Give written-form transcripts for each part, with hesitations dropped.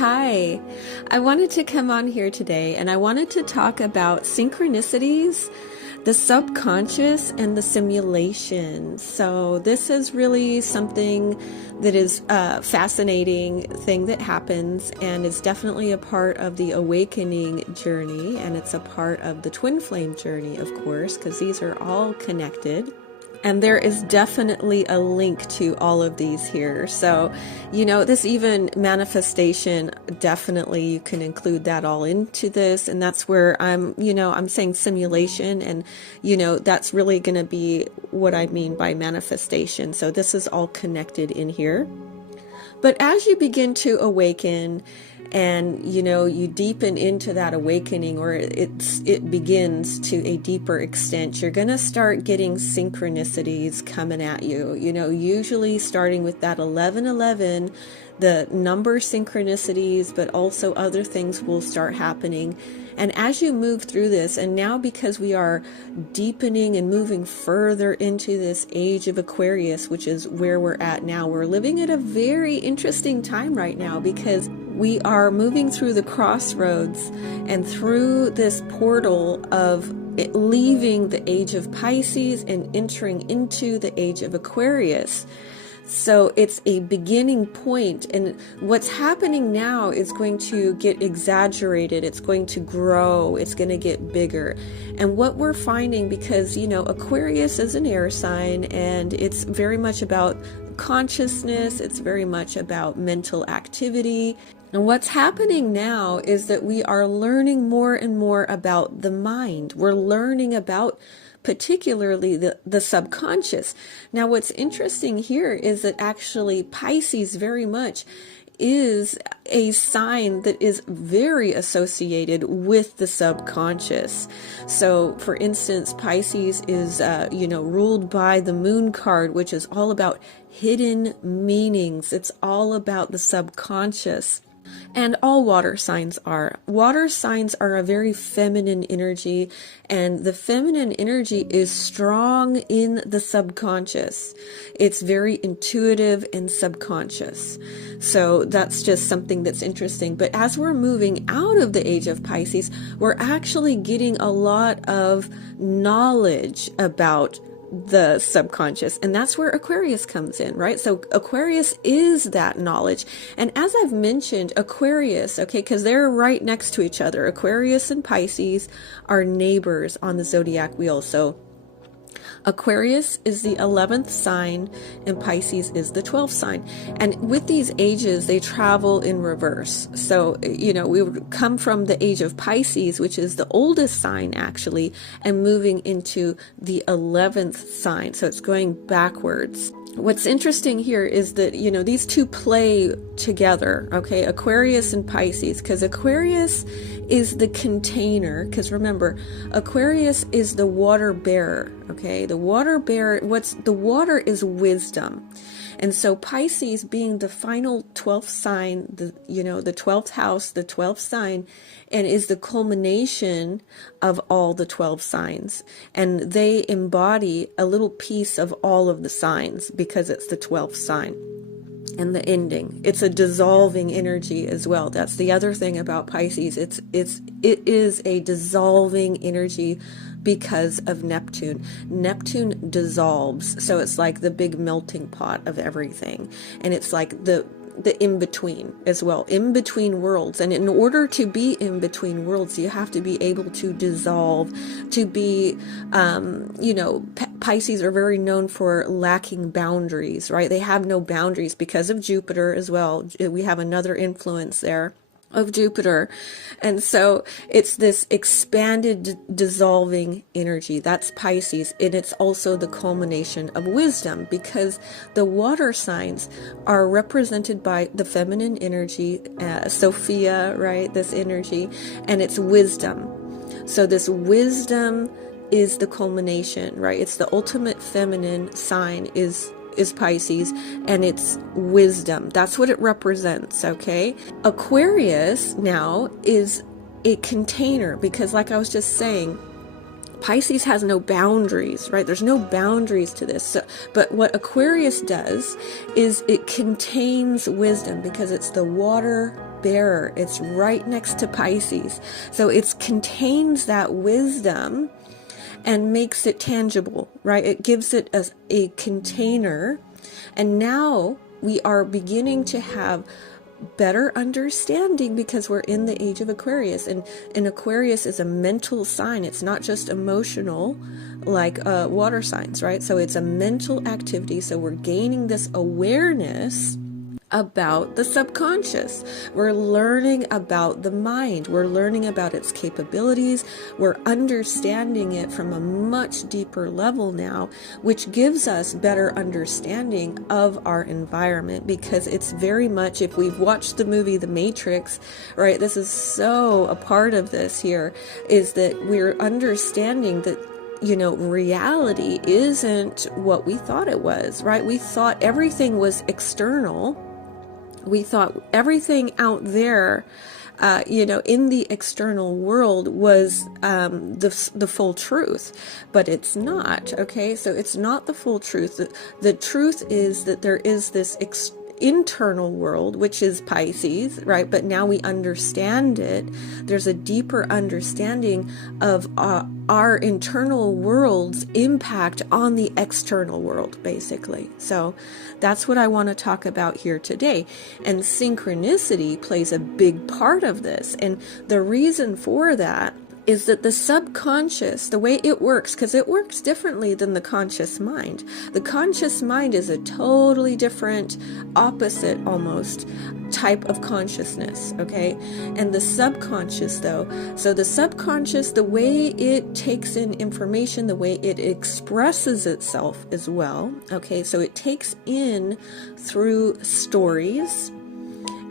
Hi, I wanted to come on here today and I wanted to talk about synchronicities, the subconscious, and the simulation. So this is really something that is a fascinating thing that happens and is definitely a part of the awakening journey, and it's a part of the twin flame journey, of course, because these are all connected. And there is definitely a link to all of these here. So, this even manifestation, definitely you can include that all into this. And that's where I'm saying simulation, and, that's really going to be what I mean by manifestation. So this is all connected in here. But as you begin to awaken, and you deepen into that awakening, or it begins to a deeper extent, you're going to start getting synchronicities coming at you, usually starting with that 1111, the number synchronicities, but also other things will start happening. And as you move through this, and now because we are deepening and moving further into this age of Aquarius, which is where we're at now, we're living at a very interesting time right now, because we are moving through the crossroads and through this portal of leaving the age of Pisces and entering into the age of Aquarius. So it's a beginning point, and what's happening now is going to get exaggerated. It's going to grow. It's going to get bigger. And what we're finding, because, Aquarius is an air sign, and it's very much about consciousness. It's very much about mental activity. And what's happening now is that we are learning more and more about the mind. We're learning about particularly the subconscious. Now, what's interesting here is that actually Pisces very much is a sign that is very associated with the subconscious. So, for instance, Pisces is, ruled by the moon card, which is all about hidden meanings. It's all about the subconscious. And all water signs are. Water signs are a very feminine energy, and the feminine energy is strong in the subconscious. It's very intuitive and subconscious. So that's just something that's interesting. But as we're moving out of the age of Pisces, we're actually getting a lot of knowledge about the subconscious, and that's where Aquarius comes in, right? So Aquarius is that knowledge. And as I've mentioned, Aquarius, because they're right next to each other. Aquarius and Pisces are neighbors on the zodiac wheel. So Aquarius is the 11th sign and Pisces is the 12th sign. And with these ages, they travel in reverse. So, we would come from the age of Pisces, which is the oldest sign actually, and moving into the 11th sign. So it's going backwards. What's interesting here is that, these two play together, Aquarius and Pisces, because Aquarius is the container, because remember, Aquarius is the water bearer, the water bearer, the water is wisdom. And so Pisces, being the final 12th sign, the 12th house, the 12th sign, and is the culmination of all the 12 signs. And they embody a little piece of all of the signs because it's the 12th sign. And the ending, it's a dissolving energy as well. That's the other thing about Pisces. It is a dissolving energy because of Neptune. Neptune dissolves, so it's like the big melting pot of everything, and it's like the in-between as well, in-between worlds. And in order to be in between worlds, you have to be able to dissolve, to be, Pisces are very known for lacking boundaries, right? They have no boundaries because of Jupiter as well. We have another influence there of Jupiter. And so it's this expanded, dissolving energy. That's Pisces. And it's also the culmination of wisdom, because the water signs are represented by the feminine energy, Sophia, right? This energy, and it's wisdom. So this wisdom is the culmination, right? It's the ultimate feminine sign is Pisces, and it's wisdom. That's what it represents, Aquarius now is a container, because like I was just saying, Pisces has no boundaries, right? There's no boundaries to this. So, but what Aquarius does is it contains wisdom, because it's the water bearer. It's right next to Pisces. So it contains that wisdom and makes it tangible, right? It gives it as a container. And now we are beginning to have better understanding because we're in the age of Aquarius, and Aquarius is a mental sign. It's not just emotional like water signs, right? So it's a mental activity. So we're gaining this awareness about the subconscious. We're learning about the mind. We're learning about its capabilities. We're understanding it from a much deeper level now, which gives us better understanding of our environment, because it's very much, if we've watched the movie The Matrix, right, this is so a part of this here, is that we're understanding that reality isn't what we thought it was, right? We thought everything was external. We thought everything out there, in the external world was the full truth, but it's not, okay? So it's not the full truth. The truth is that there is this internal world, which is Pisces, right? But now we understand it. There's a deeper understanding of our internal world's impact on the external world, basically. So that's what I want to talk about here today. And synchronicity plays a big part of this. And the reason for that is that the subconscious, the way it works, because it works differently than the conscious mind. The conscious mind is a totally different, opposite almost, type of consciousness, okay? And the subconscious, though, so the subconscious, the way it takes in information, the way it expresses itself as well, okay? So it takes in through stories,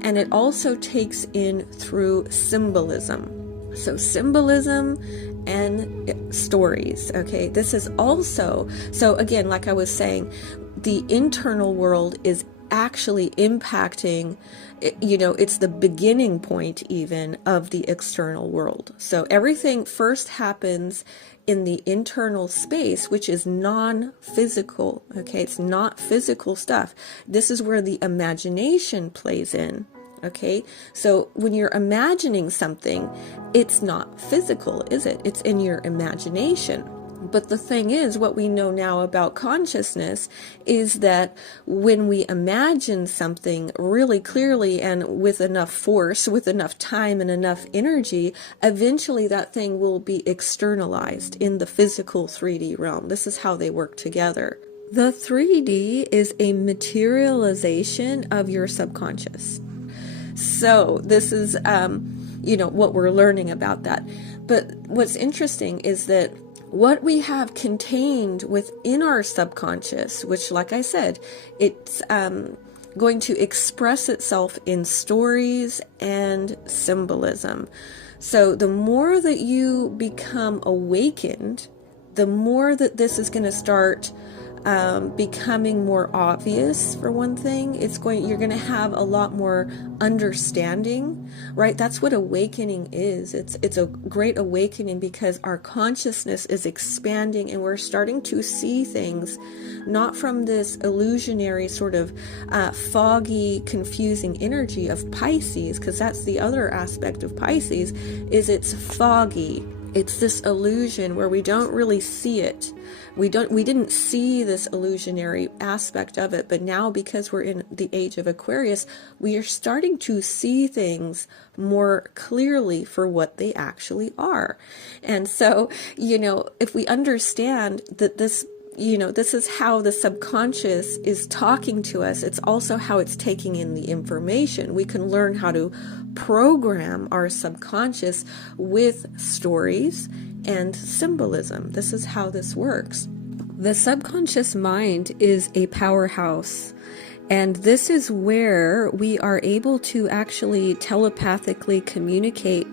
and it also takes in through symbolism. So symbolism and stories, okay? This is also, so again, like I was saying, the internal world is actually impacting, it's the beginning point even of the external world. So everything first happens in the internal space, which is non-physical, okay? It's not physical stuff. This is where the imagination plays in. Okay, so when you're imagining something, it's not physical, is it? It's in your imagination. But the thing is, what we know now about consciousness is that when we imagine something really clearly and with enough force, with enough time and enough energy, eventually that thing will be externalized in the physical 3D realm. This is how they work together. The 3D is a materialization of your subconscious. So this is, what we're learning about that. But what's interesting is that what we have contained within our subconscious, which, like I said, it's going to express itself in stories and symbolism. So the more that you become awakened, the more that this is going to start becoming more obvious. For one thing, you're going to have a lot more understanding, right? That's what awakening is. It's a great awakening because our consciousness is expanding and we're starting to see things not from this illusionary sort of foggy, confusing energy of Pisces, because that's the other aspect of Pisces, is it's foggy. It's this illusion where we don't really see it. We didn't see this illusionary aspect of it, but now because we're in the age of Aquarius, we are starting to see things more clearly for what they actually are. And so, if we understand that this is how the subconscious is talking to us, it's also how it's taking in the information. We can learn how to program our subconscious with stories and symbolism. This is how this works. The subconscious mind is a powerhouse, and this is where we are able to actually telepathically communicate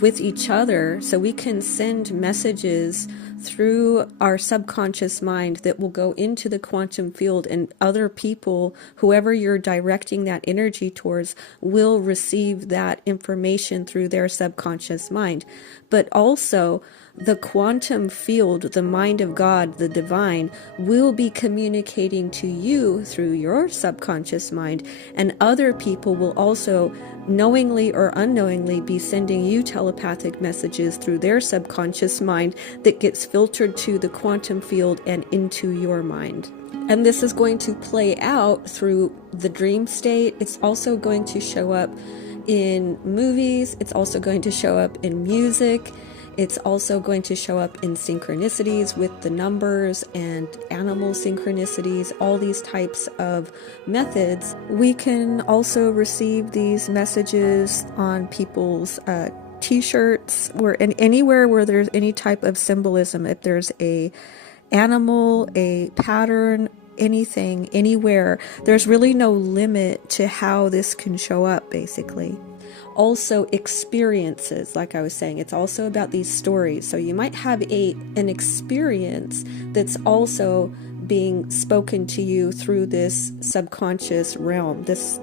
with each other, so we can send messages through our subconscious mind that will go into the quantum field, and other people, whoever you're directing that energy towards, will receive that information through their subconscious mind. But also, the quantum field, the mind of God, the divine, will be communicating to you through your subconscious mind, and other people will also knowingly or unknowingly be sending you telepathic messages through their subconscious mind that gets filtered to the quantum field and into your mind. And this is going to play out through the dream state. It's also going to show up in movies. It's also going to show up in music. It's also going to show up in synchronicities with the numbers and animal synchronicities, all these types of methods. We can also receive these messages on people's t-shirts, or anywhere where there's any type of symbolism. If there's a animal, a pattern, anything, anywhere, there's really no limit to how this can show up, basically. Also, experiences, like I was saying, it's also about these stories. So you might have an experience that's also being spoken to you through this subconscious realm, this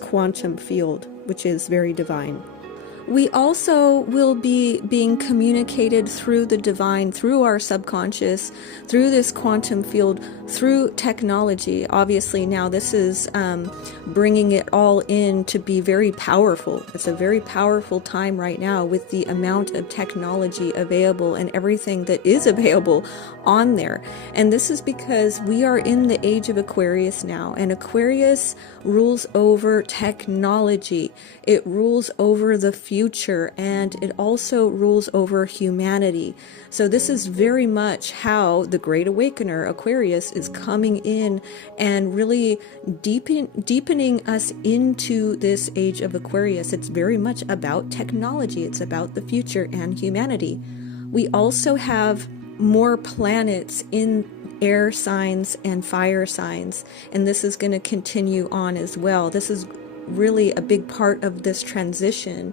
quantum field, which is very divine. We also will be being communicated through the divine, through our subconscious, through this quantum field, through technology. Obviously, now this is bringing it all in to be very powerful. It's a very powerful time right now with the amount of technology available and everything that is available on there. And this is because we are in the age of Aquarius now, and Aquarius rules over technology. It rules over the future, and it also rules over humanity. So this is very much how the Great Awakener, Aquarius, is coming in and really deepening us into this age of Aquarius. It's very much about technology. It's about the future and humanity. We also have more planets in air signs and fire signs, and this is going to continue on as well. This is really a big part of this transition.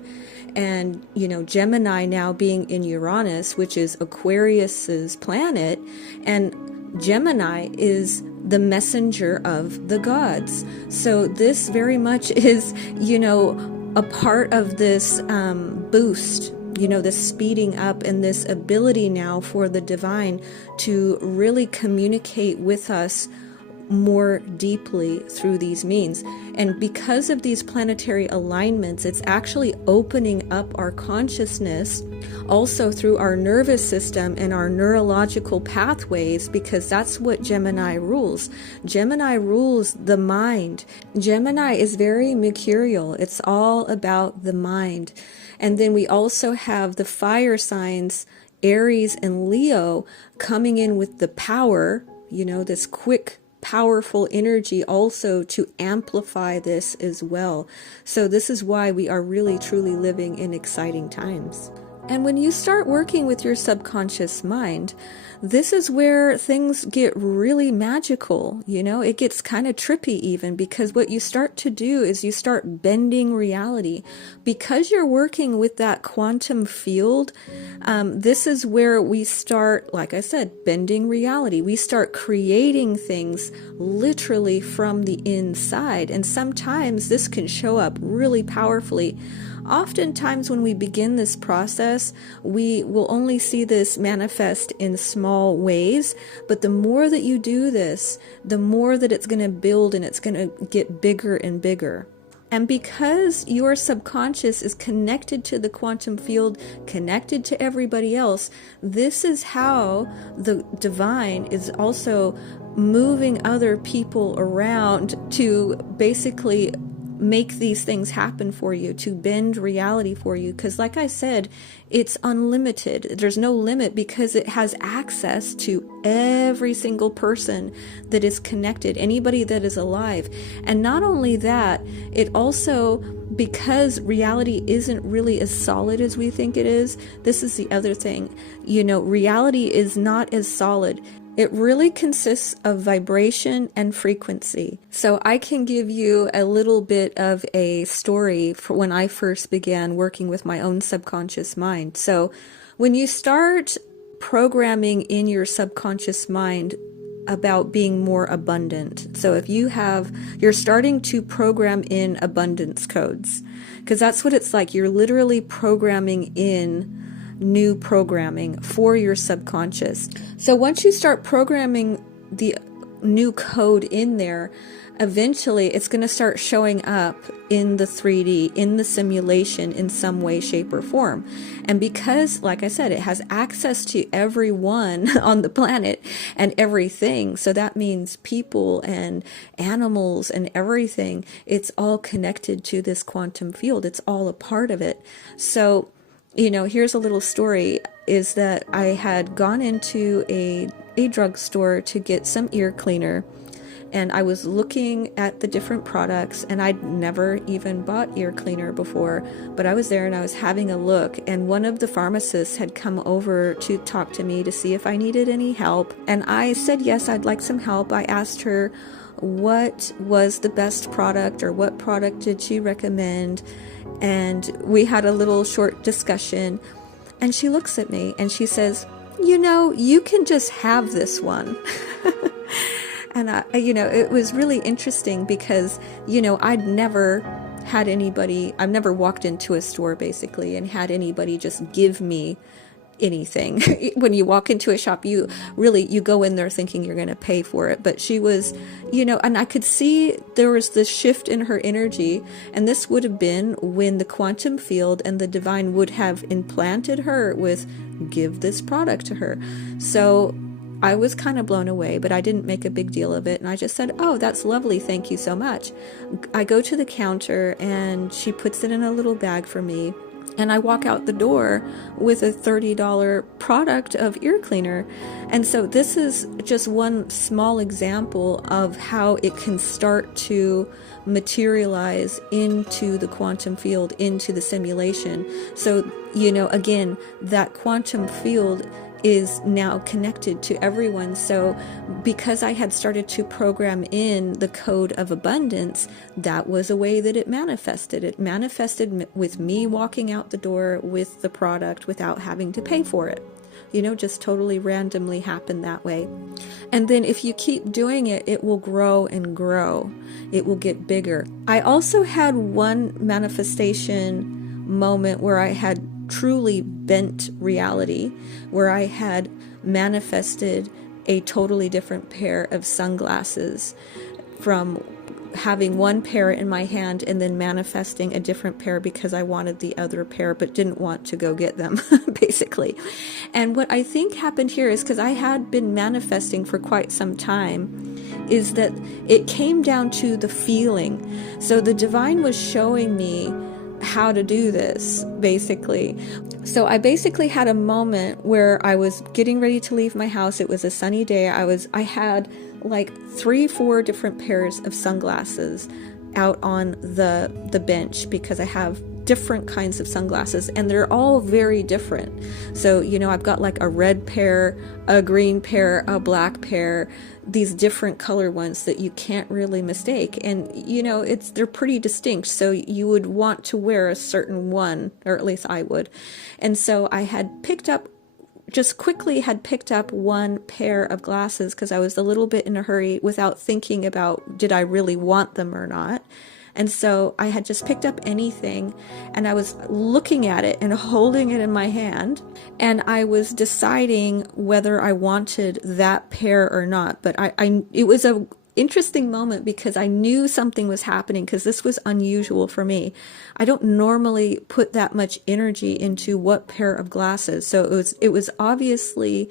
And, Gemini now being in Uranus, which is Aquarius's planet, and Gemini is the messenger of the gods. So this very much is, a part of this boost, this speeding up and this ability now for the divine to really communicate with us more deeply through these means. And because of these planetary alignments, it's actually opening up our consciousness also through our nervous system and our neurological pathways, because that's what Gemini rules. Gemini rules the mind. Gemini is very mercurial. It's all about the mind. And then we also have the fire signs, Aries and Leo, coming in with the power, this quick, powerful energy also to amplify this as well. So this is why we are really truly living in exciting times. And when you start working with your subconscious mind, this is where things get really magical. It gets kind of trippy even, because what you start to do is you start bending reality. Because you're working with that quantum field, this is where we start, like I said, bending reality. We start creating things literally from the inside. And sometimes this can show up really powerfully. Oftentimes when we begin this process, we will only see this manifest in small ways, but the more that you do this, the more that it's going to build and it's going to get bigger and bigger. And because your subconscious is connected to the quantum field, connected to everybody else, this is how the divine is also moving other people around to basically make these things happen for you, to bend reality for you. Because like I said, it's unlimited. There's no limit, because it has access to every single person that is connected, anybody that is alive. And not only that, it also, because reality isn't really as solid as we think it is, this is the other thing, reality is not as solid. It really consists of vibration and frequency. So I can give you a little bit of a story for when I first began working with my own subconscious mind. So when you start programming in your subconscious mind about being more abundant. So if you're starting to program in abundance codes, because that's what it's like. You're literally programming in new programming for your subconscious. So once you start programming the new code in there, eventually it's going to start showing up in the 3D, in the simulation in some way, shape, or form. And because, like I said, it has access to everyone on the planet and everything, so that means people and animals and everything, it's all connected to this quantum field. It's all a part of it. So, here's a little story, is that I had gone into a drugstore to get some ear cleaner. And I was looking at the different products, and I'd never even bought ear cleaner before, but I was there and I was having a look, and one of the pharmacists had come over to talk to me to see if I needed any help. And I said, yes, I'd like some help. I asked her what was the best product, or what product did she recommend? And we had a little short discussion, and she looks at me and she says, you can just have this one. And it was really interesting because, I've never walked into a store basically and had anybody just give me anything. When you walk into a shop, you go in there thinking you're going to pay for it. But she was, and I could see there was this shift in her energy. And this would have been when the quantum field and the divine would have implanted her with, give this product to her. So I was kind of blown away, but I didn't make a big deal of it. And I just said, oh, that's lovely. Thank you so much. I go to the counter and she puts it in a little bag for me. And I walk out the door with a $30 product of ear cleaner. And so this is just one small example of how it can start to materialize into the quantum field, into the simulation. So, again, that quantum field is now connected to everyone. So because I had started to program in the code of abundance, that was a way that it manifested. It manifested with me walking out the door with the product without having to pay for it. Just totally randomly happened that way. And then if you keep doing it, it will grow and grow. It will get bigger. I also had one manifestation moment where I had truly bent reality, where I had manifested a totally different pair of sunglasses, from having one pair in my hand and then manifesting a different pair because I wanted the other pair but didn't want to go get them, basically. And what I think happened here is, because I had been manifesting for quite some time, is that it came down to the feeling. So the divine was showing me how to do this, basically. So I basically had a moment where I was getting ready to leave my house. It was a sunny day. I had like 3-4 different pairs of sunglasses out on the bench, because I have different kinds of sunglasses and they're all very different. So, I've got like a red pair, a green pair, a black pair, these different color ones that you can't really mistake. And, they're pretty distinct. So you would want to wear a certain one, or at least I would. And so I had picked up one pair of glasses because I was a little bit in a hurry without thinking about, did I really want them or not? And so I had just picked up anything, and I was looking at it and holding it in my hand, and I was deciding whether I wanted that pair or not. But it was a interesting moment because I knew something was happening, because this was unusual for me. I don't normally put that much energy into what pair of glasses. So it was obviously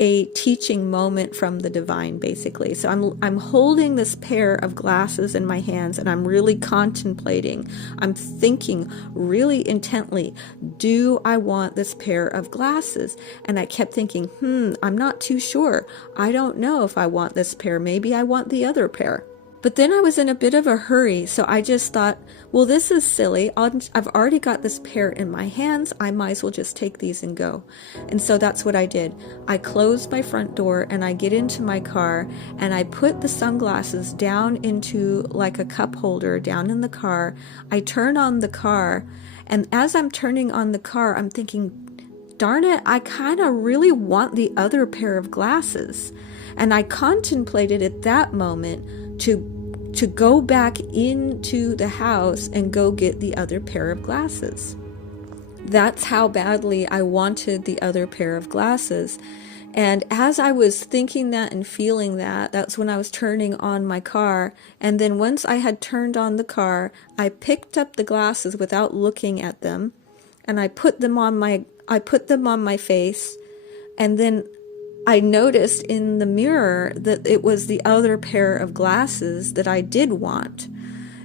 a teaching moment from the divine, basically. So I'm holding this pair of glasses in my hands, and I'm really contemplating. I'm thinking really intently, do I want this pair of glasses? And I kept thinking, I'm not too sure. I don't know if I want this pair. Maybe I want the other pair. But then I was in a bit of a hurry, so I just thought, well, this is silly. I've already got this pair in my hands. I might as well just take these and go. And so that's what I did. I closed my front door and I get into my car and I put the sunglasses down into like a cup holder down in the car. I turn on the car, and as I'm turning on the car, I'm thinking, darn it, I kind of really want the other pair of glasses. And I contemplated at that moment to go back into the house and go get the other pair of glasses. That's how badly I wanted the other pair of glasses. And as I was thinking that and feeling that, that's when I was turning on my car. And then once I had turned on the car, I picked up the glasses without looking at them, and I put them on my face. And then I noticed in the mirror that it was the other pair of glasses that I did want.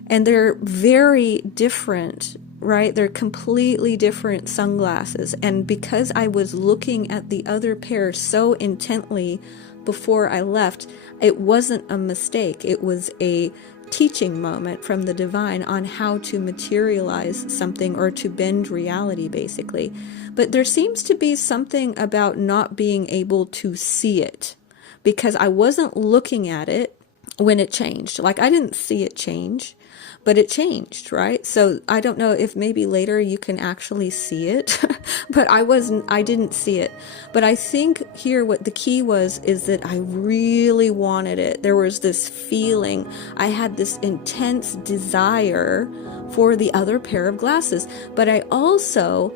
And they're very different, right? They're completely different sunglasses. And because I was looking at the other pair so intently before I left, it wasn't a mistake. It was a teaching moment from the divine on how to materialize something or to bend reality, basically. But there seems to be something about not being able to see it, because I wasn't looking at it when it changed. Like, I didn't see it change, but it changed, right? So I don't know if maybe later you can actually see it, but I didn't see it. But I think here what the key is that I really wanted it. There was this feeling, I had this intense desire for the other pair of glasses, but I also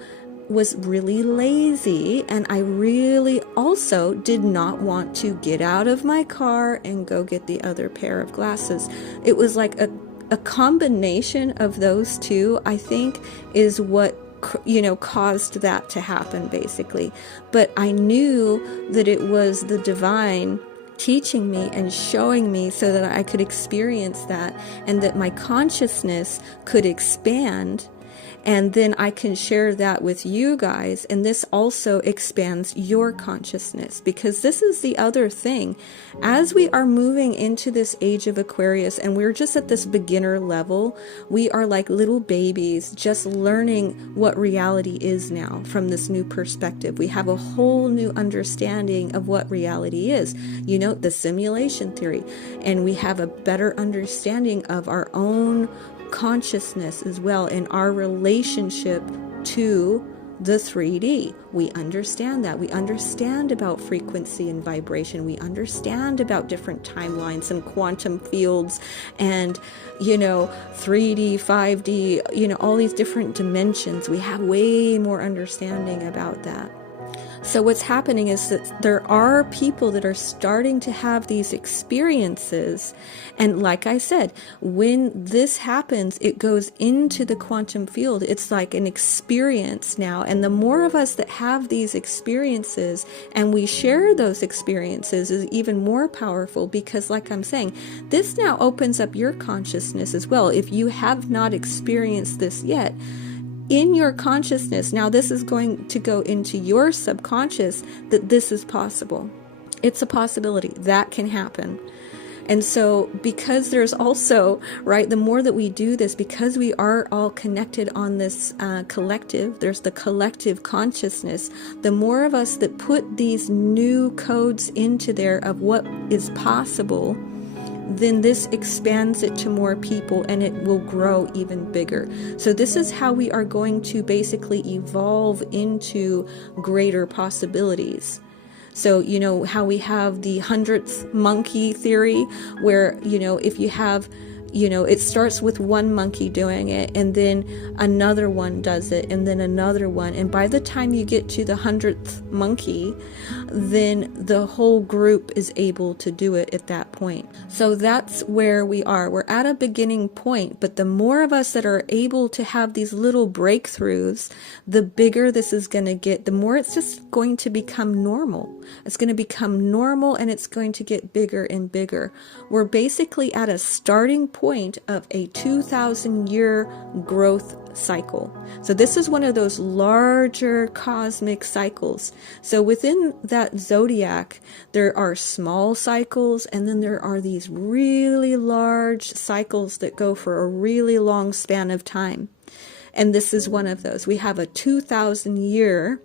was really lazy, and I really also did not want to get out of my car and go get the other pair of glasses. It was like a combination of those two, I think, is what caused that to happen, basically. But I knew that it was the divine teaching me and showing me so that I could experience that, and that my consciousness could expand. And then I can share that with you guys. And this also expands your consciousness, because this is the other thing. As we are moving into this age of Aquarius, and we're just at this beginner level, we are like little babies just learning what reality is now from this new perspective. We have a whole new understanding of what reality is, the simulation theory. And we have a better understanding of our own consciousness as well, in our relationship to the 3D. We understand that. We understand about frequency and vibration. We understand about different timelines and quantum fields and, 3D, 5D, all these different dimensions. We have way more understanding about that. So what's happening is that there are people that are starting to have these experiences. And like I said, when this happens, it goes into the quantum field. It's like an experience now. And the more of us that have these experiences and we share those experiences is even more powerful, because like I'm saying, this now opens up your consciousness as well. If you have not experienced this yet, in your consciousness, now this is going to go into your subconscious, that this is possible. It's a possibility that can happen. And so because there's also, right, the more that we do this, because we are all connected on this collective, there's the collective consciousness, the more of us that put these new codes into there of what is possible, then this expands it to more people, and it will grow even bigger. So this is how we are going to basically evolve into greater possibilities. So, how we have the 100th monkey theory, where, if you have, it starts with one monkey doing it, and then another one does it, and then another one. And by the time you get to the 100th monkey, then the whole group is able to do it at that point. So that's where we are. We're at a beginning point, but the more of us that are able to have these little breakthroughs, the bigger this is going to get, the more it's just going to become normal. It's going to become normal, and it's going to get bigger and bigger. We're basically at a starting point of a 2,000-year growth cycle. So this is one of those larger cosmic cycles. So within that zodiac, there are small cycles, and then there are these really large cycles that go for a really long span of time. And this is one of those. We have a 2,000-year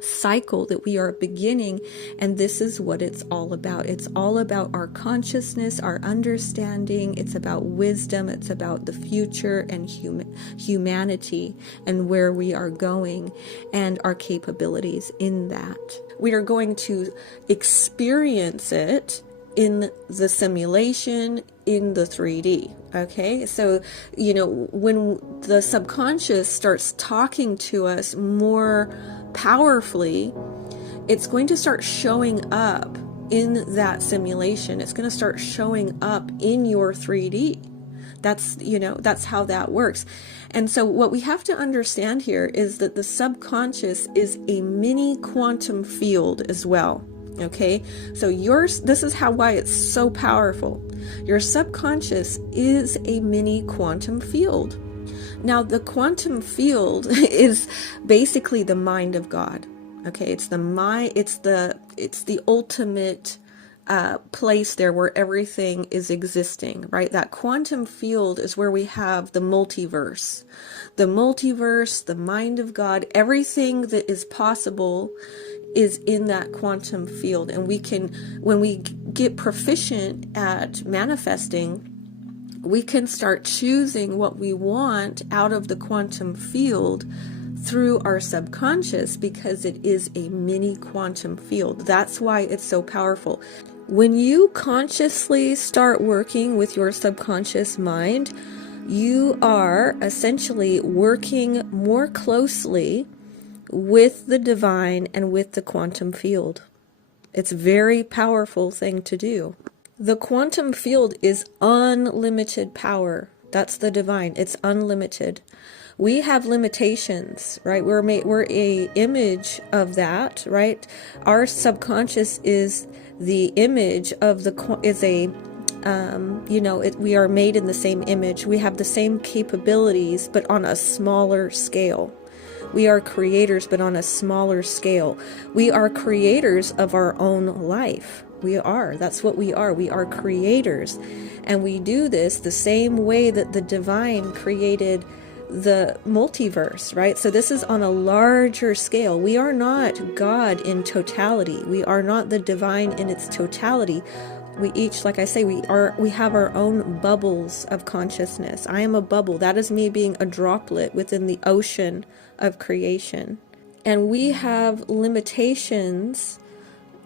cycle that we are beginning, and this is what it's all about. It's all about our consciousness, our understanding. It's about wisdom. It's about the future and humanity and where we are going and our capabilities in that. We are going to experience it in the simulation, in the 3D. Okay, so when the subconscious starts talking to us more powerfully, it's going to start showing up in that simulation. It's going to start showing up in your 3D. That's how that works. And so what we have to understand here is that the subconscious is a mini quantum field as well. Okay, so this is why it's so powerful. Your subconscious is a mini quantum field. Now, the quantum field is basically the mind of God. Okay, it's the ultimate place there where everything is existing, right? That quantum field is where we have the multiverse, the mind of God. Everything that is possible is in that quantum field. And when we get proficient at manifesting, we can start choosing what we want out of the quantum field through our subconscious, because it is a mini quantum field. That's why it's so powerful. When you consciously start working with your subconscious mind, you are essentially working more closely with the divine and with the quantum field. It's a very powerful thing to do. The quantum field is unlimited power. That's the divine. It's unlimited. We have limitations, right? We're a image of that, right? Our subconscious is the image of we are made in the same image. We have the same capabilities, but on a smaller scale. We are creators, but on a smaller scale. We are creators of our own life. We are. That's what we are. We are creators. And we do this the same way that the divine created the multiverse, right? So this is on a larger scale. We are not God in totality. We are not the divine in its totality. We each, like I say, we have our own bubbles of consciousness. I am a bubble. That is me being a droplet within the ocean of creation. And we have limitations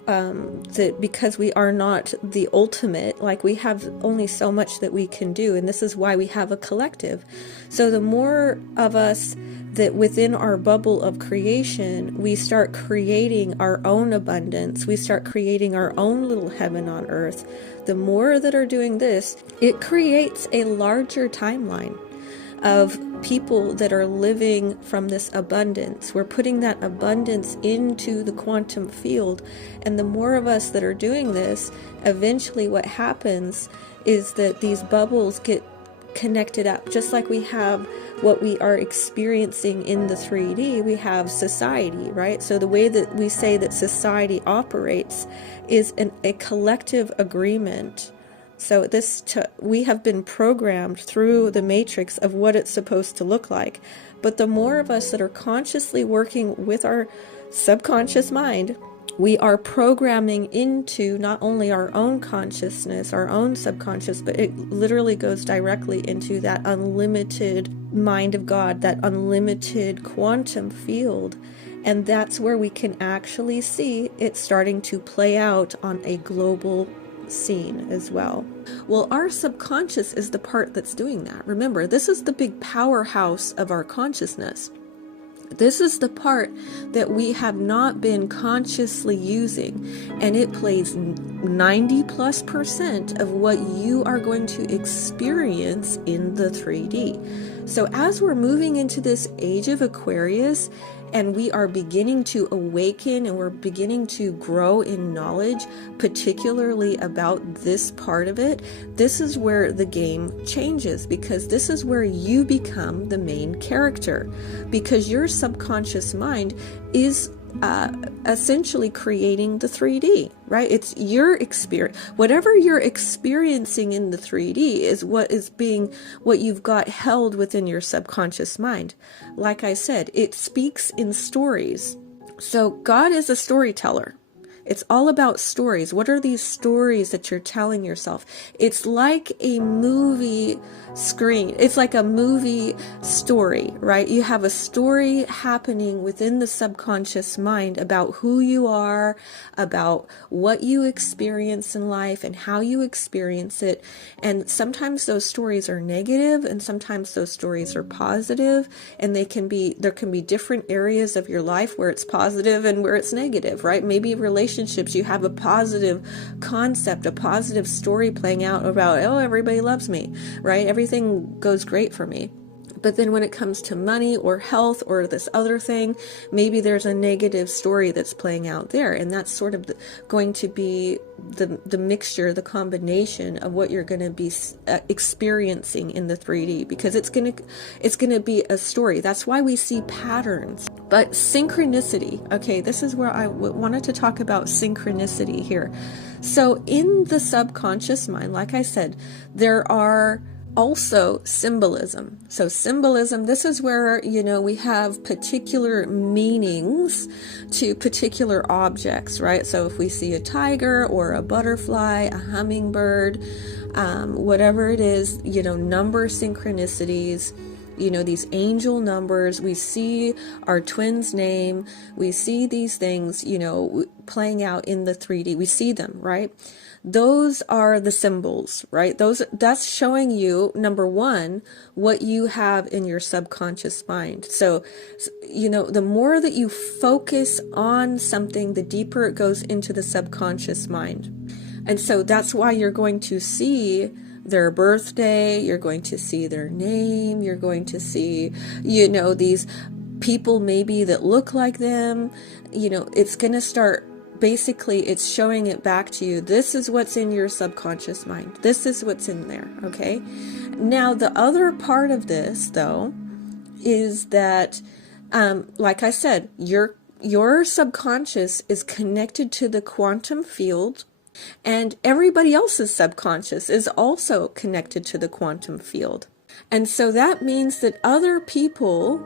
that because we are not the ultimate, like we have only so much that we can do. And this is why we have a collective. So the more of us that within our bubble of creation, we start creating our own abundance, we start creating our own little heaven on earth, the more that are doing this, it creates a larger timeline of people that are living from this abundance. We're putting that abundance into the quantum field. And the more of us that are doing this, eventually what happens is that these bubbles get connected up. Just like we have what we are experiencing in the 3D, we have society, right? So the way that we say that society operates is a collective agreement. So we have been programmed through the matrix of what it's supposed to look like. But the more of us that are consciously working with our subconscious mind, we are programming into not only our own consciousness, our own subconscious, but it literally goes directly into that unlimited mind of God, that unlimited quantum field. And that's where we can actually see it starting to play out on a global scene as well. Well, our subconscious is the part that's doing that. Remember, this is the big powerhouse of our consciousness. This is the part that we have not been consciously using, and it plays 90+% of what you are going to experience in the 3D. So as we're moving into this age of Aquarius, and we are beginning to awaken and we're beginning to grow in knowledge, particularly about this part of it, this is where the game changes, because this is where you become the main character, because your subconscious mind is essentially creating the 3D, right? It's your experience. Whatever you're experiencing in the 3D is what you've got held within your subconscious mind. Like I said, it speaks in stories. So God is a storyteller. It's all about stories. What are these stories that you're telling yourself? It's like a movie screen. It's like a movie story, right? You have a story happening within the subconscious mind about who you are, about what you experience in life and how you experience it. And sometimes those stories are negative and sometimes those stories are positive, and there can be different areas of your life where it's positive and where it's negative, right? Maybe relationships, you have a positive concept, a positive story playing out about, oh, everybody loves me, right? Everything goes great for me. But then when it comes to money or health or this other thing, maybe there's a negative story that's playing out there. And that's sort of going to be the mixture, the combination of what you're going to be experiencing in the 3D, because it's going to be a story. That's why we see patterns. But synchronicity, okay, this is where I wanted to talk about synchronicity here. So in the subconscious mind, like I said, there are also symbolism. So symbolism, this is where, we have particular meanings to particular objects, right? So if we see a tiger or a butterfly, a hummingbird, whatever it is, number synchronicities, these angel numbers, we see our twin's name, we see these things, playing out in the 3D, we see them, right? Those are the symbols, right? That's showing you, number one, what you have in your subconscious mind. So, the more that you focus on something, the deeper it goes into the subconscious mind. And so that's why you're going to see their birthday, you're going to see their name, you're going to see, these people maybe that look like them, it's going to start. Basically, it's showing it back to you. This is what's in your subconscious mind. This is what's in there, okay? Now, the other part of this, though, is that, like I said, your subconscious is connected to the quantum field, and everybody else's subconscious is also connected to the quantum field. And so that means that other people,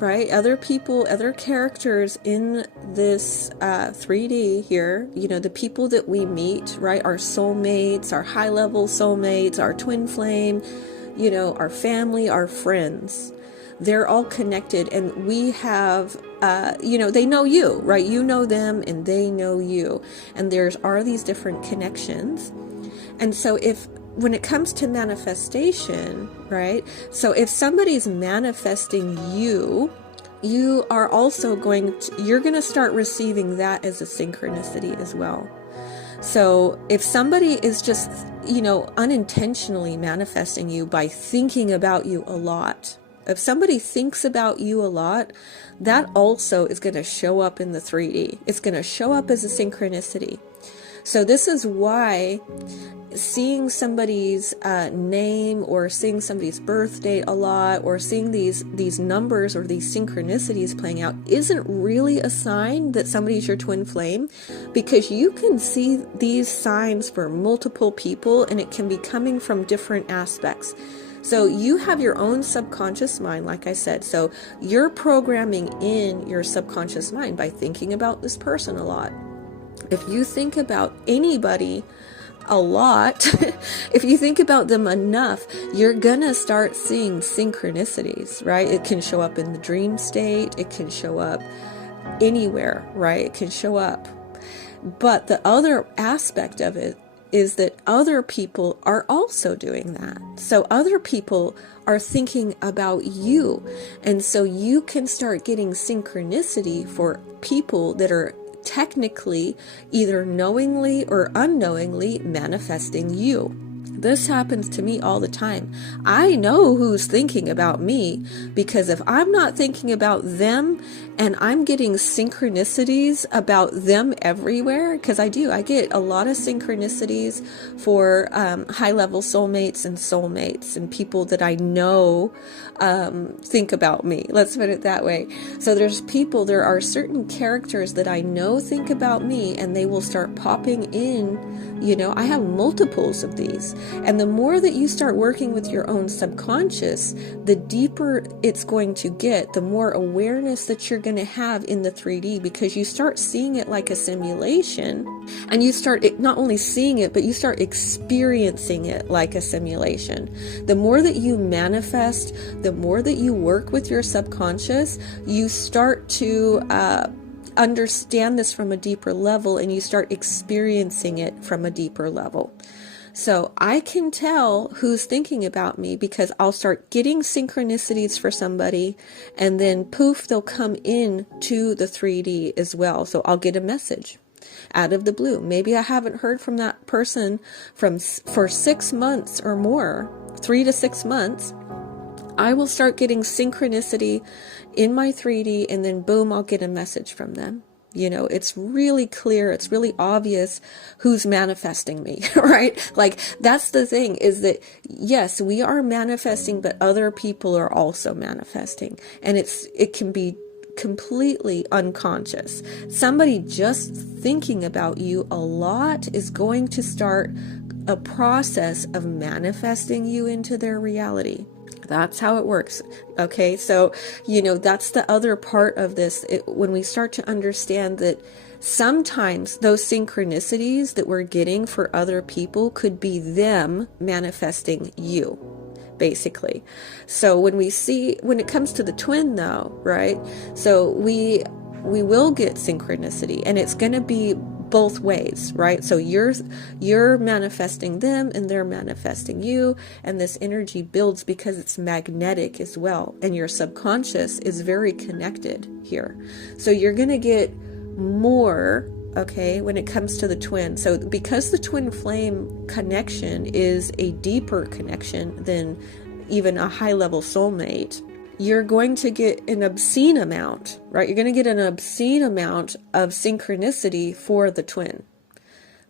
right? Other characters in this 3D here, the people that we meet, right? Our soulmates, our high-level soulmates, our twin flame, our family, our friends. They're all connected, and we have, they know you, right? You know them, and they know you. And are these different connections. And so when it comes to manifestation, right? So if somebody's manifesting you are also you're going to start receiving that as a synchronicity as well. So if somebody is just, unintentionally manifesting you by thinking about you a lot, if somebody thinks about you a lot, that also is going to show up in the 3D. It's going to show up as a synchronicity. So this is why seeing somebody's name or seeing somebody's birth date a lot or seeing these numbers or these synchronicities playing out isn't really a sign that somebody's your twin flame, because you can see these signs for multiple people and it can be coming from different aspects. So you have your own subconscious mind, like I said. So you're programming in your subconscious mind by thinking about this person a lot. If you think about anybody a lot, if you think about them enough, you're gonna start seeing synchronicities, right? It can show up in the dream state. It can show up anywhere, right? It can show up. But the other aspect of it is that other people are also doing that. So other people are thinking about you. And so you can start getting synchronicity for people that are technically either knowingly or unknowingly manifesting you. This happens to me all the time. I know who's thinking about me, because if I'm not thinking about them and I'm getting synchronicities about them everywhere, because I get a lot of synchronicities for high-level soulmates and people that I know think about me. Let's put it that way. So there are certain characters that I know think about me, and they will start popping in. I have multiples of these. And the more that you start working with your own subconscious, the deeper it's going to get, the more awareness that you're going to have in the 3D, because you start seeing it like a simulation, and you start not only seeing it, but you start experiencing it like a simulation. The more that you manifest, the more that you work with your subconscious, you start to understand this from a deeper level, and you start experiencing it from a deeper level. So I can tell who's thinking about me because I'll start getting synchronicities for somebody, and then poof, they'll come in to the 3D as well. So I'll get a message out of the blue. Maybe I haven't heard from that person for 6 months or more, 3 to 6 months. I will start getting synchronicity in my 3D, and then boom, I'll get a message from them. You know, it's really clear, it's really obvious who's manifesting me, right? Like, that's the thing, is that yes, we are manifesting, but other people are also manifesting. And it can be completely unconscious. Somebody just thinking about you a lot is going to start a process of manifesting you into their reality. That's how it works. Okay, so, you know, that's the other part of this. When we start to understand that sometimes those synchronicities that we're getting for other people could be them manifesting you, basically. So when it comes to the twin though, right? So we will get synchronicity, and it's going to be both ways, right? So you're manifesting them, and they're manifesting you, and this energy builds because it's magnetic as well, and your subconscious is very connected here. So you're going to get more, okay, when it comes to the twin. So because the twin flame connection is a deeper connection than even a high level soulmate, you're going to get an obscene amount, right? You're going to get an obscene amount of synchronicity for the twin.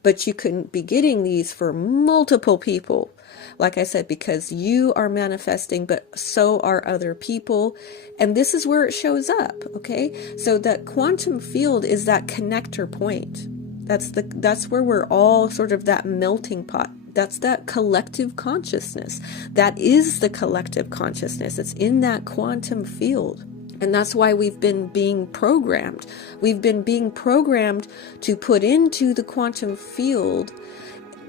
But you couldn't be getting these for multiple people. Like I said, because you are manifesting, but so are other people. And this is where it shows up, okay? So that quantum field is that connector point. That's where we're all sort of that melting pot. That's that collective consciousness. That is the collective consciousness. It's in that quantum field. And that's why we've been being programmed. We've been being programmed to put into the quantum field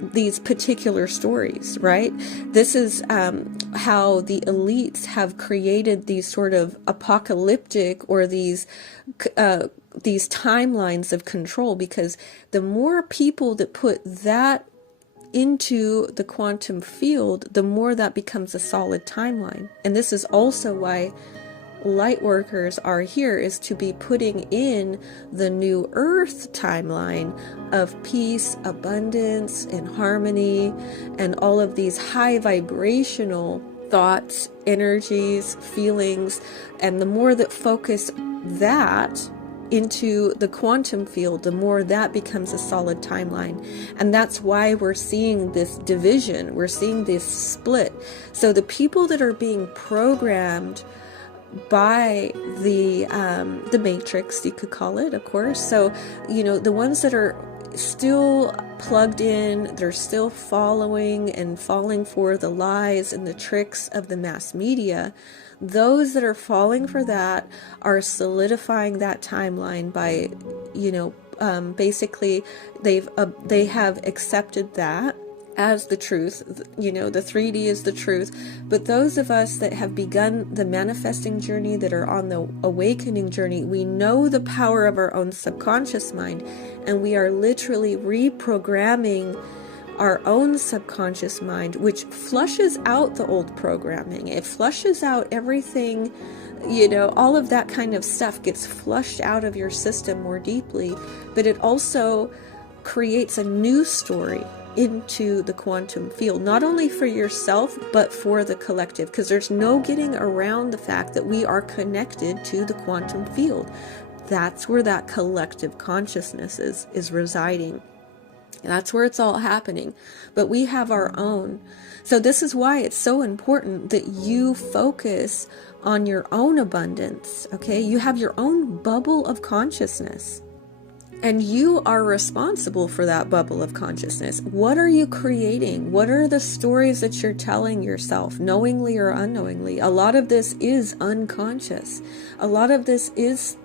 these particular stories, right? This is how the elites have created these sort of apocalyptic or these timelines of control, because the more people that put that into the quantum field, the more that becomes a solid timeline. And this is also why light workers are here, is to be putting in the new earth timeline of peace, abundance, and harmony, and all of these high vibrational thoughts, energies, feelings. And the more that focus that into the quantum field, the more that becomes a solid timeline. And that's why we're seeing this division, we're seeing this split. So the people that are being programmed by the matrix, you could call it, of course. So, you know, the ones that are still plugged in, they're still following and falling for the lies and the tricks of the mass media. Those that are falling for that are solidifying that timeline by, you know, basically they have accepted that as the truth. You know, the 3D is the truth. But those of us that have begun the manifesting journey, that are on the awakening journey, we know the power of our own subconscious mind, and we are literally reprogramming our own subconscious mind, which flushes out the old programming. It flushes out everything, you know, all of that kind of stuff gets flushed out of your system more deeply, but it also creates a new story into the quantum field, not only for yourself, but for the collective, because there's no getting around the fact that we are connected to the quantum field. That's where that collective consciousness is residing. That's where it's all happening. But we have our own. So this is why it's so important that you focus on your own abundance, okay? You have your own bubble of consciousness. And you are responsible for that bubble of consciousness. What are you creating? What are the stories that you're telling yourself, knowingly or unknowingly? A lot of this is unconscious. A lot of this is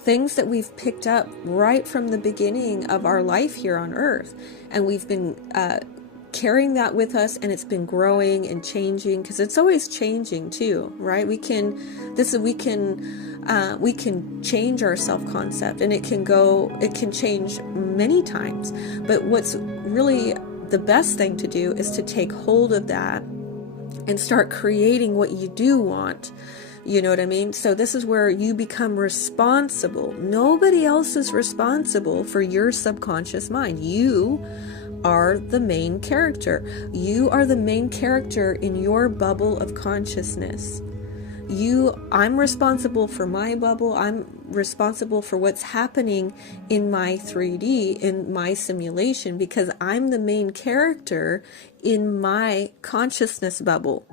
things that we've picked up right from the beginning of our life here on Earth. And we've been carrying that with us, and it's been growing and changing, because it's always changing too, right? We can change our self-concept, and it can change many times. But what's really the best thing to do is to take hold of that and start creating what you do want. You know what I mean? So this is where you become responsible. Nobody else is responsible for your subconscious mind. You are the main character. You are the main character in your bubble of consciousness. I'm responsible for my bubble. I'm responsible for what's happening in my 3D, in my simulation, because I'm the main character in my consciousness bubble.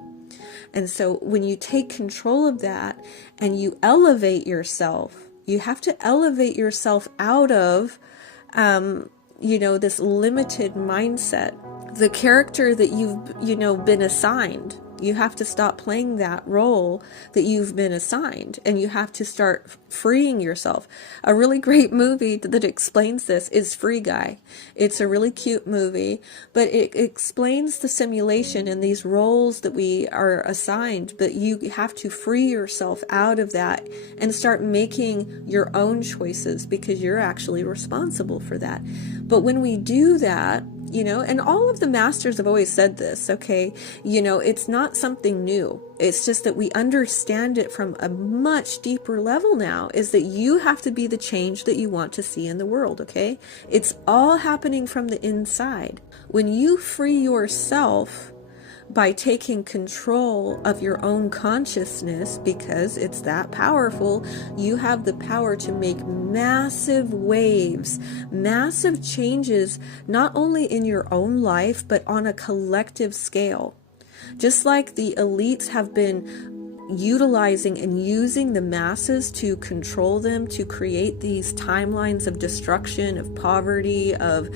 And so when you take control of that and you elevate yourself, you have to elevate yourself out of, this limited mindset. The character that you've, been assigned. You have to stop playing that role that you've been assigned, and you have to start freeing yourself. A really great movie that explains this is Free Guy. It's a really cute movie, but it explains the simulation and these roles that we are assigned, but you have to free yourself out of that and start making your own choices, because you're actually responsible for that. But when we do that, and all of the masters have always said this, okay, it's not something new. It's just that we understand it from a much deeper level now, is that you have to be the change that you want to see in the world, okay? It's all happening from the inside. When you free yourself by taking control of your own consciousness, because it's that powerful, you have the power to make massive waves, massive changes, not only in your own life, but on a collective scale. Just like the elites have been utilizing and using the masses to control them, to create these timelines of destruction, of poverty, of,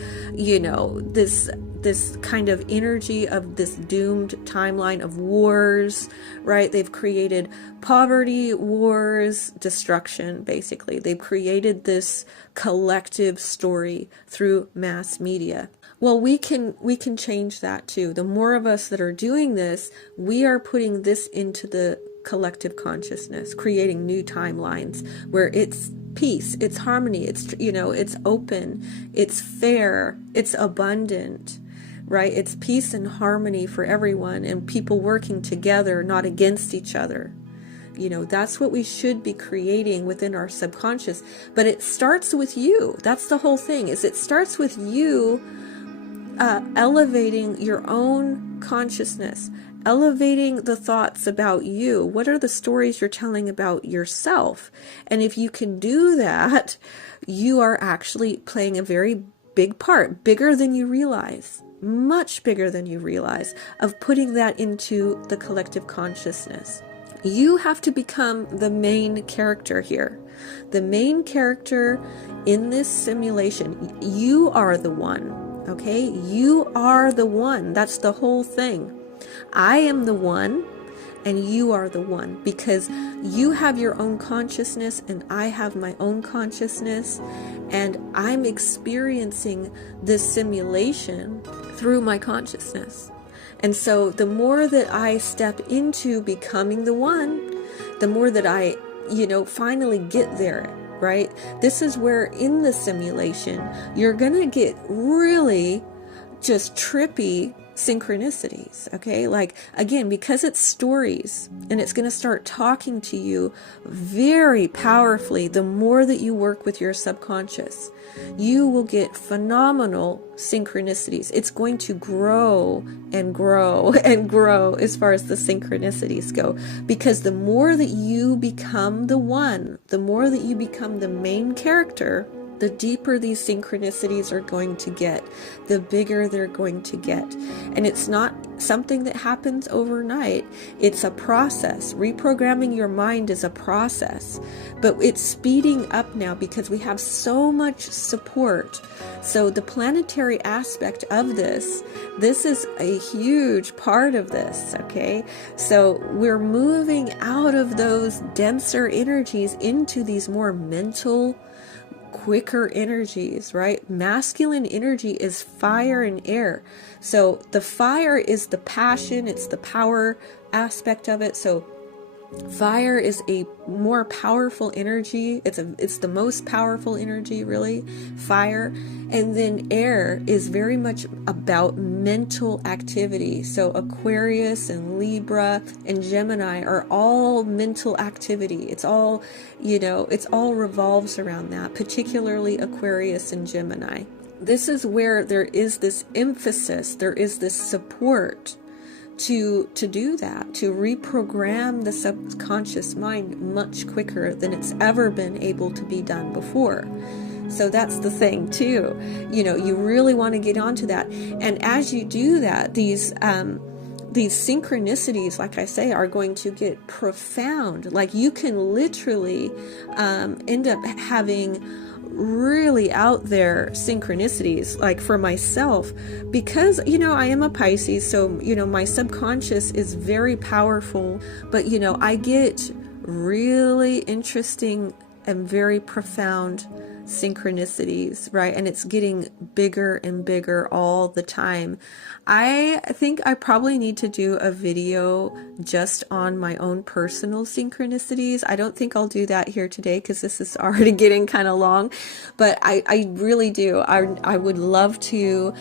this kind of energy of this doomed timeline of wars, right? They've created poverty, wars, destruction, basically. They've created this collective story through mass media. Well, we can change that too. The more of us that are doing this, we are putting this into the collective consciousness, creating new timelines where it's peace, it's harmony, it's open, it's fair, it's abundant, right? It's peace and harmony for everyone, and people working together, not against each other. That's what we should be creating within our subconscious. But it starts with you. That's the whole thing, is it starts with you elevating your own consciousness, elevating the thoughts about you. What are the stories you're telling about yourself? And if you can do that, you are actually playing a very big part, bigger than you realize, much bigger than you realize, of putting that into the collective consciousness. You have to become the main character here. The main character in this simulation. You are the one, okay? You are the one. That's the whole thing. I am the one, and you are the one, because you have your own consciousness and I have my own consciousness, and I'm experiencing this simulation through my consciousness. And so the more that I step into becoming the one, the more that I, finally get there, right? This is where in the simulation, you're going to get really just trippy synchronicities, okay? Like, again, because it's stories, and it's going to start talking to you very powerfully. The more that you work with your subconscious, you will get phenomenal synchronicities. It's going to grow and grow and grow as far as the synchronicities go, because the more that you become the one, the more that you become the main character, the deeper these synchronicities are going to get, the bigger they're going to get. And it's not something that happens overnight. It's a process. Reprogramming your mind is a process, but it's speeding up now because we have so much support. So the planetary aspect of this is a huge part of this, okay? So we're moving out of those denser energies into these more mental, quicker energies, right? Masculine energy is fire and air. So the fire is the passion, it's the power aspect of it. So fire is a more powerful energy. It's the most powerful energy, really, fire. And then air is very much about mental activity. So Aquarius and Libra and Gemini are all mental activity. It's all, it's all revolves around that, particularly Aquarius and Gemini. This is where there is this emphasis, there is this support to do that, to reprogram the subconscious mind much quicker than it's ever been able to be done before. So that's the thing too. You really want to get onto that. And as you do that, these synchronicities, like I say, are going to get profound. Like you can literally end up having really out there synchronicities, like for myself, because I am a Pisces, so my subconscious is very powerful, but I get really interesting and very profound synchronicities, right? And it's getting bigger and bigger all the time. I think I probably need to do a video just on my own personal synchronicities. I don't think I'll do that here today because this is already getting kind of long, but I really do. I would love to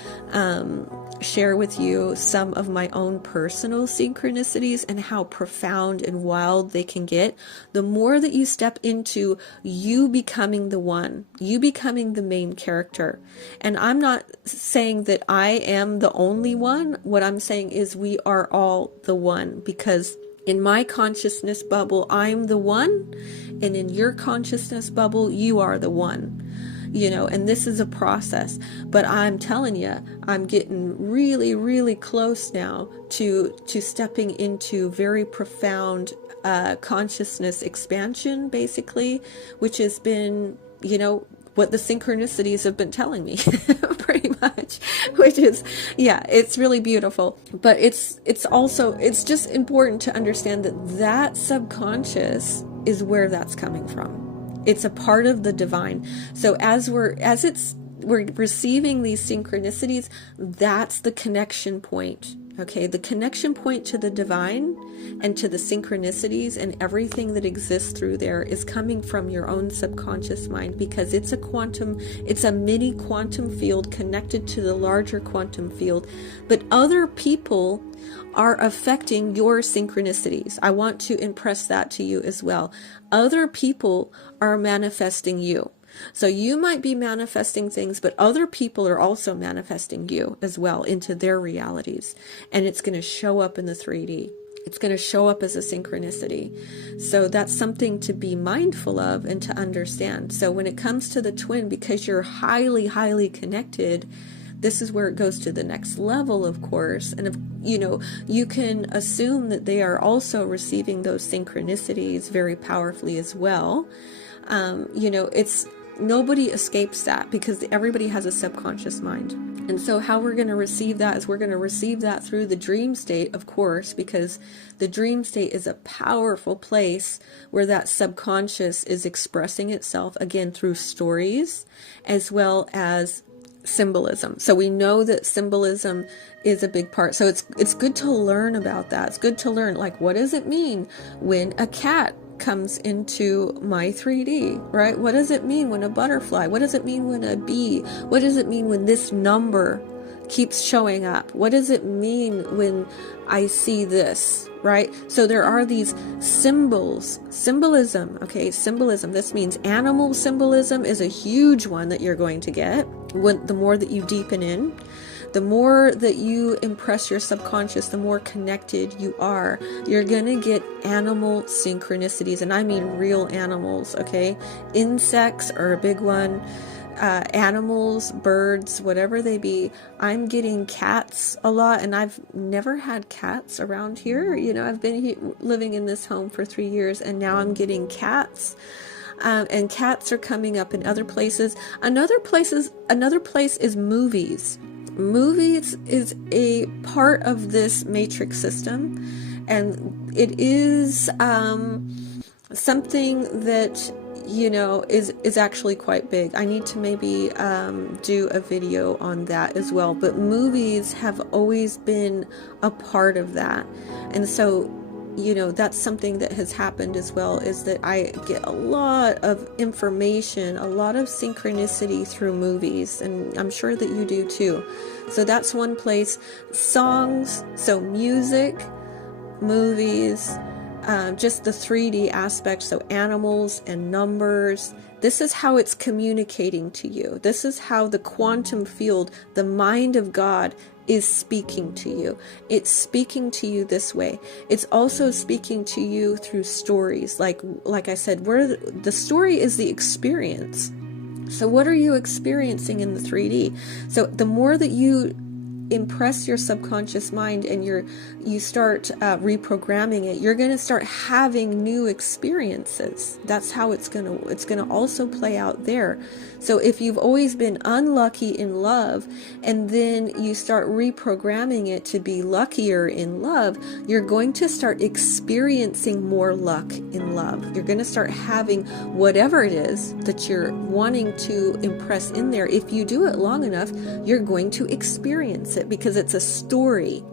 share with you some of my own personal synchronicities and how profound and wild they can get. The more that you step into you becoming the one, you becoming the main character. And I'm not saying that I am the only one. What I'm saying is we are all the one, because in my consciousness bubble, I'm the one, and in your consciousness bubble, you are the one. And this is a process, but I'm telling you, I'm getting really, really close now to stepping into very profound consciousness expansion, basically, which has been, what the synchronicities have been telling me pretty much, which is, it's really beautiful. But it's just important to understand that subconscious is where that's coming from. It's a part of the divine. So we're receiving these synchronicities, that's the connection point. Okay, the connection point to the divine and to the synchronicities and everything that exists through there is coming from your own subconscious mind, because it's a mini quantum field connected to the larger quantum field. But other people are affecting your synchronicities. I want to impress that to you as well. Other people are manifesting you. So you might be manifesting things, but other people are also manifesting you as well into their realities. And it's going to show up in the 3D. It's going to show up as a synchronicity. So that's something to be mindful of and to understand. So when it comes to the twin, because you're highly, highly connected, this is where it goes to the next level, of course. And, you can assume that they are also receiving those synchronicities very powerfully as well. Nobody escapes that, because everybody has a subconscious mind. And so how we're going to receive that is we're going to receive that through the dream state, of course, because the dream state is a powerful place where that subconscious is expressing itself, again, through stories as well as symbolism. So we know that symbolism is a big part. So it's good to learn about that. It's good to learn, like, what does it mean when a cat comes into my 3D, right? What does it mean when a butterfly? What does it mean when a bee? What does it mean when this number keeps showing up? What does it mean when I see this, right? So there are these symbolism, okay? Symbolism. This means animal symbolism is a huge one that you're going to get the more that you deepen in. The more that you impress your subconscious, the more connected you are. You're going to get animal synchronicities, and I mean real animals, okay? Insects are a big one. animals, birds, whatever they be. I'm getting cats a lot, and I've never had cats around here. You know, I've been living in this home for 3 years, and now I'm getting cats. And cats are coming up in other places. Another place is movies. Movies is a part of this matrix system, and it is something that, you know, is actually quite big. I need to maybe do a video on that as well. But movies have always been a part of that, and so, you know, that's something that has happened as well, is that I get a lot of information, a lot of synchronicity through movies, and I'm sure that you do too. So that's one place. Songs, so music, movies, just the 3D aspect, so animals and numbers. This is how it's communicating to you. This is how the quantum field, the mind of God, is speaking to you. It's speaking to you this way. It's also speaking to you through stories. Like I said, where the story is the experience. So what are you experiencing in the 3D? So the more that you impress your subconscious mind and you start reprogramming it, you're going to start having new experiences. That's how it's going to also play out there. So if you've always been unlucky in love, and then you start reprogramming it to be luckier in love, you're going to start experiencing more luck in love. You're going to start having whatever it is that you're wanting to impress in there. If you do it long enough, you're going to experience it, because it's a story.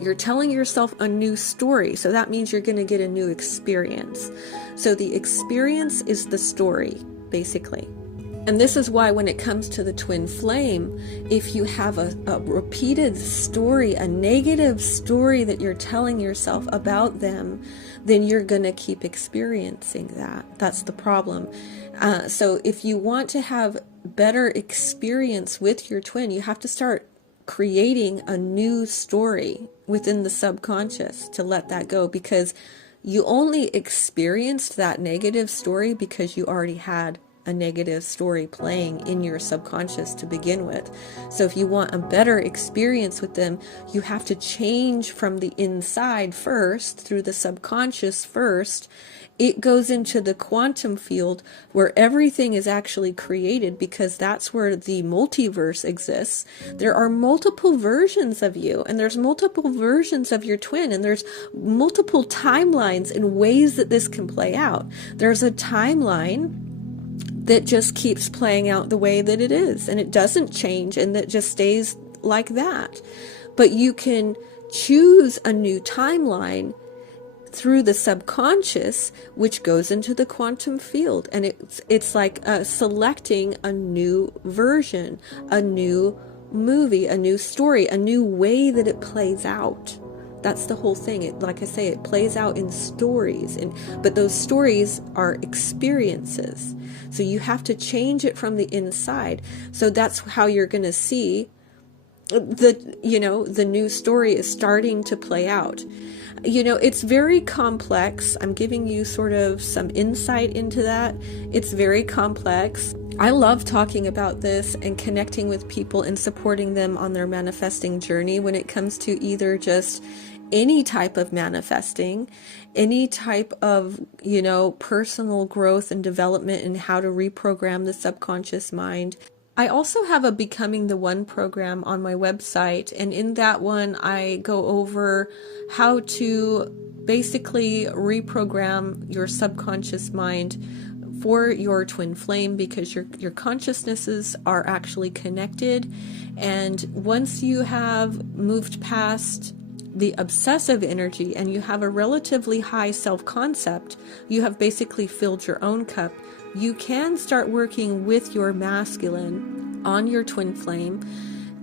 You're telling yourself a new story, so that means you're going to get a new experience. So the experience is the story, basically. And this is why when it comes to the twin flame, if you have a repeated story, a negative story that you're telling yourself about them, then you're going to keep experiencing that. That's the problem. So if you want to have better experience with your twin, you have to start creating a new story within the subconscious to let that go, because you only experienced that negative story because you already had a negative story playing in your subconscious to begin with. So if you want a better experience with them, you have to change from the inside first, through the subconscious first. It goes into the quantum field where everything is actually created, because that's where the multiverse exists. There are multiple versions of you, and there's multiple versions of your twin, and there's multiple timelines and ways that this can play out. There's a timeline that just keeps playing out the way that it is, and it doesn't change, and that just stays like that. But you can choose a new timeline through the subconscious, which goes into the quantum field, and it's like selecting a new version, a new movie, a new story, a new way that it plays out. That's the whole thing. Like I say, it plays out in stories, but those stories are experiences. So you have to change it from the inside. So that's how you're going to see the new story is starting to play out. You know, it's very complex. I'm giving you sort of some insight into that. It's very complex. I love talking about this and connecting with people and supporting them on their manifesting journey when it comes to either just any type of manifesting, any type of, personal growth and development, and how to reprogram the subconscious mind. I also have a Becoming the One program on my website, and in that one I go over how to basically reprogram your subconscious mind for your twin flame, because your consciousnesses are actually connected. And once you have moved past the obsessive energy and you have a relatively high self-concept, you have basically filled your own cup. You can start working with your masculine on your twin flame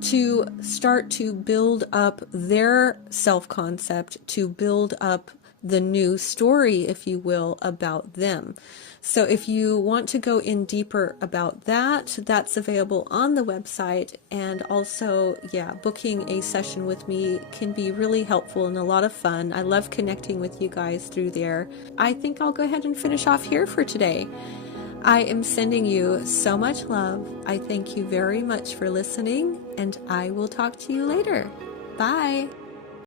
to start to build up their self-concept, to build up the new story, if you will, about them. So if you want to go in deeper about that, that's available on the website. And also, booking a session with me can be really helpful and a lot of fun. I love connecting with you guys through there. I think I'll go ahead and finish off here for today. I am sending you so much love. I thank you very much for listening, and I will talk to you later. Bye.